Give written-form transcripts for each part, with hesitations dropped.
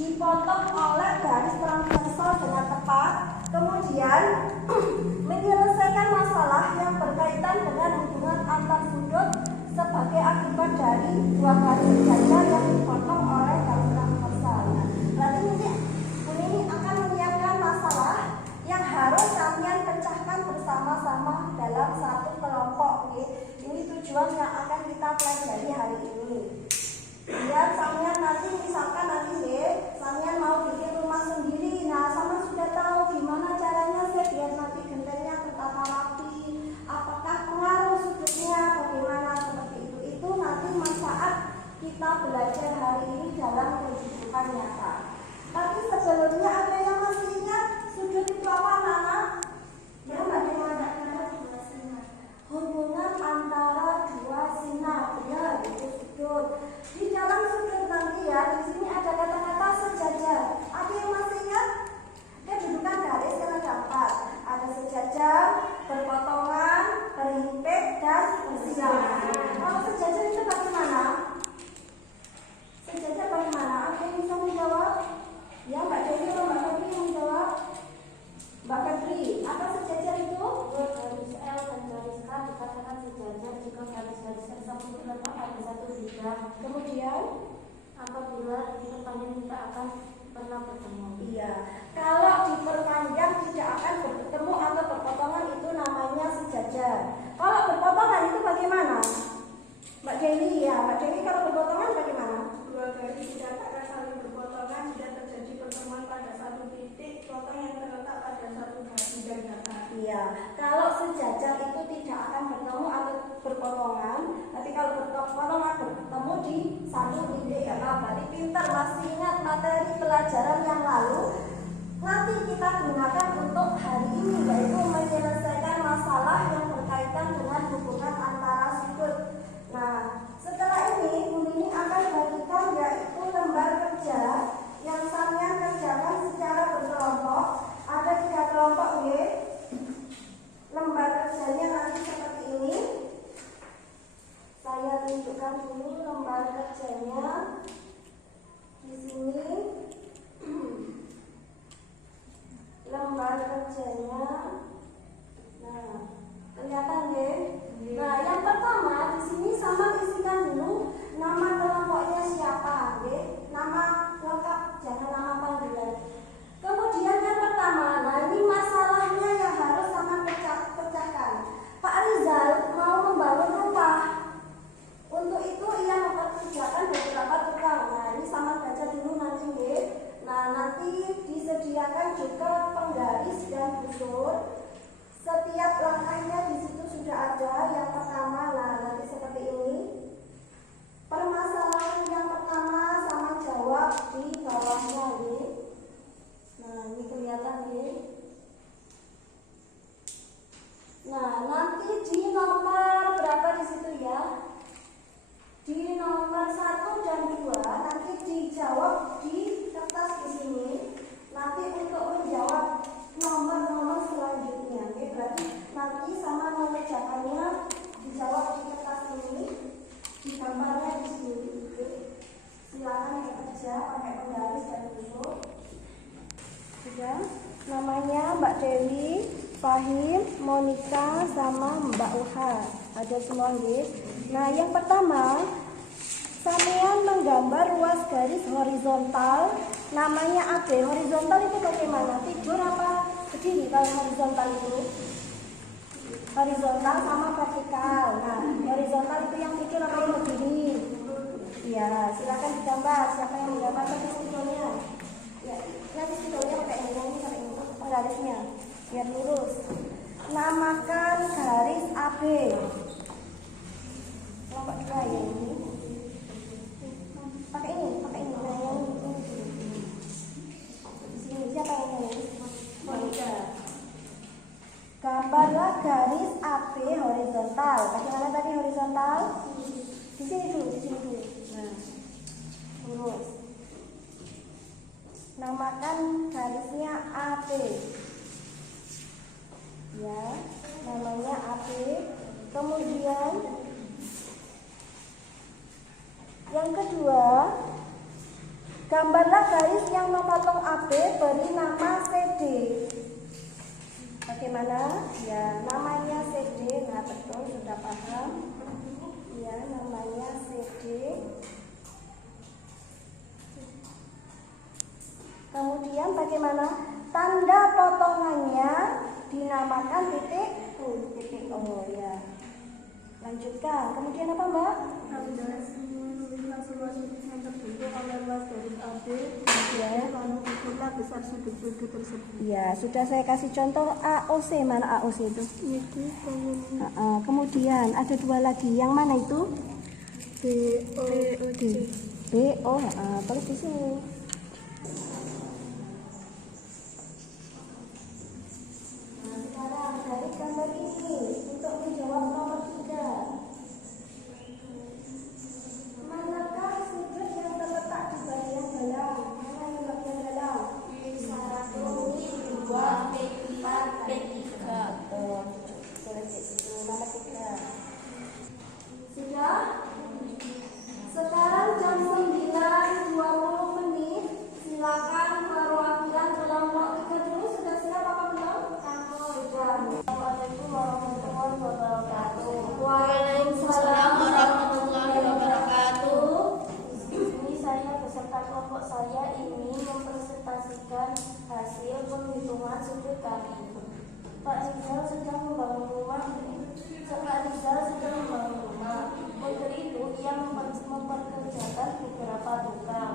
dipotong oleh garis transversal dengan tepat, kemudian menyelesaikan masalah yang berkaitan dengan hubungan antar sudut sebagai akibat dari dua garis sejajar yang dipotong oleh garis transversal. Berarti ini akan menyiapkan masalah yang harus kalian pecahkan bersama-sama dalam satu kelompok. Ini tujuan yang akan kita pelajari hari ini. Biar sampean nanti misalkan sampean mau bikin rumah sendiri, nah sama sudah tahu gimana caranya sih biar nanti gendernya tertata rapi, apakah pengaruh sudutnya, bagaimana seperti itu. Itu nanti manfaat kita belajar hari ini dalam kehidupan nyata. Tapi sebelumnya ada yang masih ingat sudut itu apa, anak-anak? Ya, bagaimana? Hubungan antara dua sinar, ya, itu sudut. Di dalam sudut nanti ya, di sini ada kata-kata sejajar. Ada yang masih ingat? Kedudukan garis karena dapat. Ada sejajar, berpotongan, berhimpit, dan bersilangan. Kalau sejajar itu bagaimana? Sejajar bagaimana? Ada yang bisa menjawab? Ya, Mbak Dewi atau Mbak Febri yang menjawab? Mbak Febri, apa sejajar itu? Garis L dan garis K dikatakan sejajar jika garis-garis tersebut terletak pada satu bidang. Kemudian, apabila diperpanjang tidak akan pernah bertemu. iya, kalau diperpanjang tidak akan bertemu atau berpotongan itu namanya sejajar. Kalau berpotongan itu bagaimana? Mbak Dewi, ya, Mbak Dewi kalau berpotongan bagaimana? Dua garis dikatakan saling berpotongan jika terjadi pertemuan pada satu titik potong yang terletak pada satu bidang data. Iya, kalau sejajar itu tidak akan bertemu atau berpotongan. Nanti kalau berpotongan bertemu di satu titik ya, berarti pintar masih ingat materi pelajaran yang lalu. Nanti kita gunakan untuk hari ini, yaitu menyelesaikan masalah yang berkaitan dengan hubungan antara sudut. Nah, setelah ini Bu Nini akan bagikan yaitu lembar kerja yang sampean kerjakan secara berkelompok. Ada 3 kelompok ya. Lembar kerjanya nanti seperti ini. Saya tunjukkan dulu lembar kerjanya di sini. Lembar kerjanya. Nah, kelihatan deh. Nah, yang pertama di sini sama isikan dulu nama kelompoknya siapa, deh. Nama lengkap, jangan nama panggilan. Kemudian yang pertama, nah ini masalahnya yang harus sama pecahkan. Pak Rizal mau membangun rumah. Untuk itu ia mempekerjakan beberapa tukang. Nah, ini sama baca dulu nanti, deh. Nah, nanti disediakan juga penggaris dan busur. Setiap langkahnya di situ sudah ada. Yang pertama, nah nanti seperti ini. Permasalahan yang pertama sama jawab di bawahnya ini. Nah, ini kelihatan nih. Nah, nanti di nomor berapa di situ ya? Di nomor 1 dan 2 nanti dijawab di kertas di sini. Nanti untuk menjawab nomor-nomor selanjutnya. Oke, berarti nanti sama mengerjakannya dijawab di kertas ini. Di gambarnya di sini. Oke. Silakan yang kerja pakai penggaris dan busur. Sudah. Namanya Mbak Dewi, Fahim, Monica, sama Mbak Uha. Ada semua nggih. Nah, yang pertama, sampean menggambar ruas garis horizontal. Namanya AB. Horizontal itu bagaimana? Tidur apa berdiri? Kalau horizontal itu horizontal sama vertikal. Nah, horizontal itu yang tidur apa yang berdiri? Ya, silakan digambar. Siapa yang menggambar nanti spidolnya? Ya, nanti spidolnya pakai ini penggarisnya biar lurus. Namakan garis AB. Kelompok 2 ya ini. Pakai ini. Nah, yang ini. Di sini siapa yang nulis? Monica. Gambarlah garis AB horizontal. Bagaimana tadi horizontal? Di sini dulu. Nah, lurus. Namakan garisnya AB. Ya, namanya AB. Kemudian yang kedua, Gambarlah garis yang memotong AB, beri nama CD. Bagaimana? Ya, namanya CD. Nah, betul, sudah paham. Ya, namanya CD. Kemudian bagaimana? Tanda potongannya dinamakan titik U. Titik O, ya. Lanjutkan. Kemudian apa, Mbak? yang terbentuk oleh luas garis AB, lalu ukurlah besar sudut-sudut tersebut. Ya, sudah saya kasih contoh AOC. Mana AOC itu? Kemudian ada dua lagi. Yang mana itu? BOD. BO. Terus di sini. Nah, sekarang dari gambar ini untuk menjawab nomor 3. Manakah sudut yang terletak di bagian dalam? Mana yang bagian dalam? P1, P2, P4, P3. Boleh di situ. Nomor 3. Sudah? Sekarang jam 9.20 menit. Silakan perwakilan kelompok 3 dulu. Sudah siap apa belum? Sudah. Assalamualaikum warahmatullahi wabarakatuh. Waalaikumsalam warahmatullahi wabarakatuh. Di sini saya beserta kelompok saya ingin mempresentasikan hasil penghitungan sudut kami. Pak Rizal sedang membangun rumah. Untuk itu ia memperkerjakan beberapa tukang.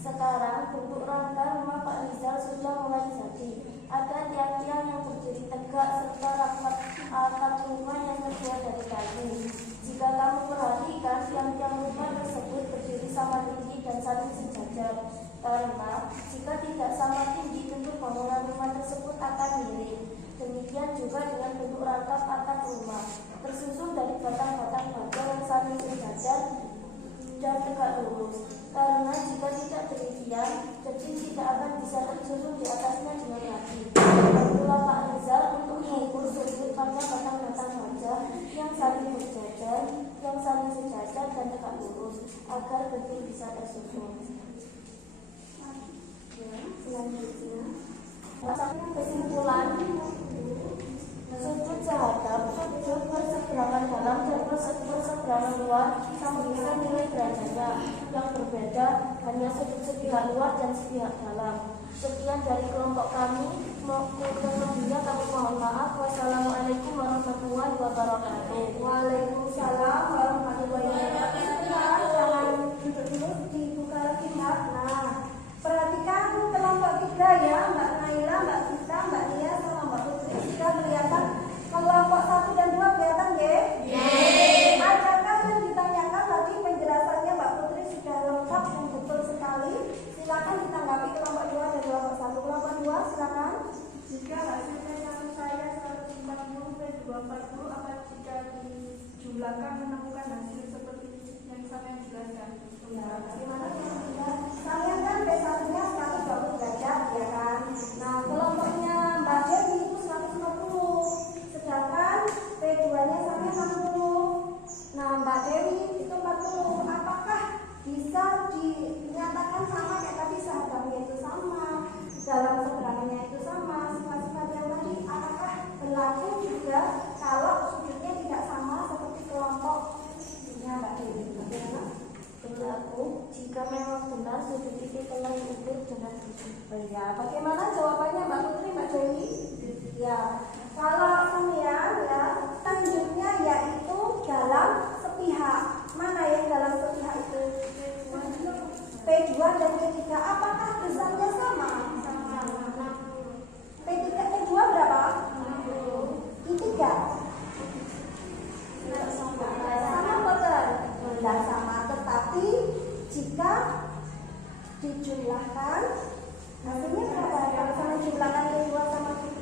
Sekarang bentuk rangka rumah Pak Rizal sudah mulai jadi. Ada tiang-tiang yang berdiri tegak serta atap rumah yang terbuat dari kayu. Jika kamu perhatikan, tiang-tiang rumah tersebut berdiri sama tinggi dan saling sejajar. Karena jika tidak sama tinggi, tentu bangunan rumah tersebut akan miring. Demikian juga dengan bentuk rangkap atap rumah, tersusun dari batang-batang baja yang saling sejajar dan tegak lurus. Karena jika tidak demikian, jadi tidak akan bisa tersusun di atasnya dengan rapi. Itulah Pak Rizal untuk mengukur sudut pada batang-batang baja yang saling berjajar, yang saling sejajar dan tegak lurus, agar betul bisa tersusun. Selanjutnya, kesimpulan. Sudut sehadap, sudut berseberangan dalam dan berseberangan luar sama bisa nilai derajatnya. Yang berbeda hanya sudut sepihak luar dan sepihak dalam. Sekian dari kelompok kami. Lebihnya kami mohon maaf. Wassalamualaikum warahmatullahi wabarakatuh. Waalaikumsalam warahmatullahi wabarakatuh. Jangan duduk dulu, dibuka lagi, Mbak. Nah, perhatikan kelompok 3 ya, Mbak Naila, Mbak Sita, Mbak Nia, sama Mbak Putri. Sudah kelihatan kelompok 1 dan 2 kelihatan ya? Adakah yang ditanyakan tadi penjelasannya Mbak Putri sudah lengkap dan betul sekali? Silakan ditanggapi kelompok 2 dan kelompok 1. Kelompok 2 silakan. Jika hasilnya satu saya 140 240 akan jika dijumlahkan menemukan hasil seperti yang saya jelaskan. Ya, bagaimana kalian kan B1-nya 120 derajat ya kan? Nah, kelompoknya Mbak Dewi itu 150, sedangkan P2-nya sampai 60. Nah, Mbak Dewi itu 40. Apakah bisa dinyatakan sama kayak tadi, sehadapnya itu sama, dalam seberangannya itu sama, sifat-sifat yang tadi? Apakah berlaku juga kalau sudutnya tidak sama seperti kelompoknya Mbak Dewi? Bagaimana? Berlaku jika memang benar sudut itu telah diukur dengan benar. Ya, bagaimana jawabannya Mbak Putri, Mbak Dewi? Ya, kalau kemudian ya, selanjutnya yaitu dalam sepihak. Mana yang dalam sepihak itu? P2 dan P3. Apakah besarnya sama? P2 berapa? I3. Sama betul. Tidak sama, tetapi jika dijumlahkan hasilnya berapa? Kalau sama jumlahkan P2 sama P3,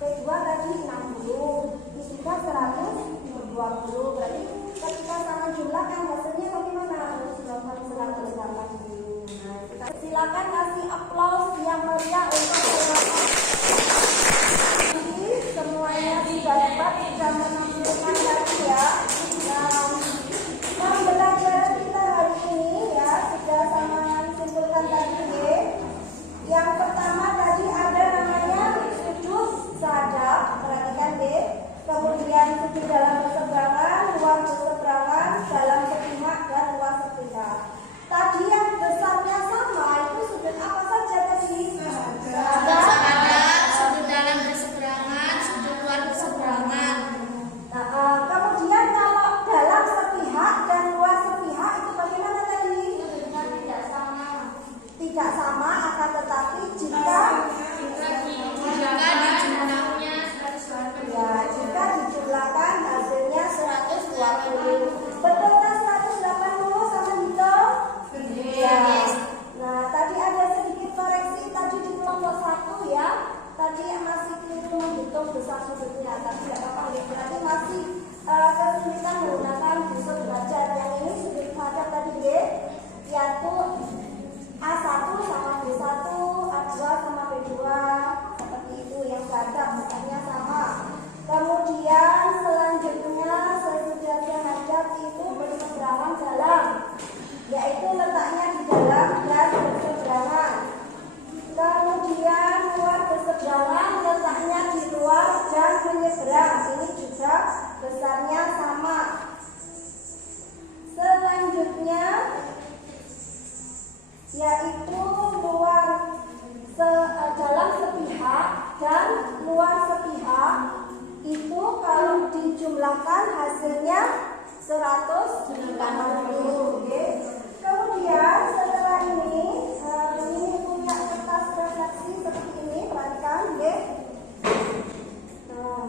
P2 tadi 60, P3 120, berarti ketika sama jumlahkan hasilnya bagaimana? 180. Nah, silakan kasih aplaus yang meriah untuk kelompok. Semuanya sudah dapat, sudah menampilkan tadi ya. Nah, pembelajaran kita hari ini ya hasilnya 180. Oke. Kemudian setelah ini punya kertas refleksi seperti ini, perhatikan, oke. Nah,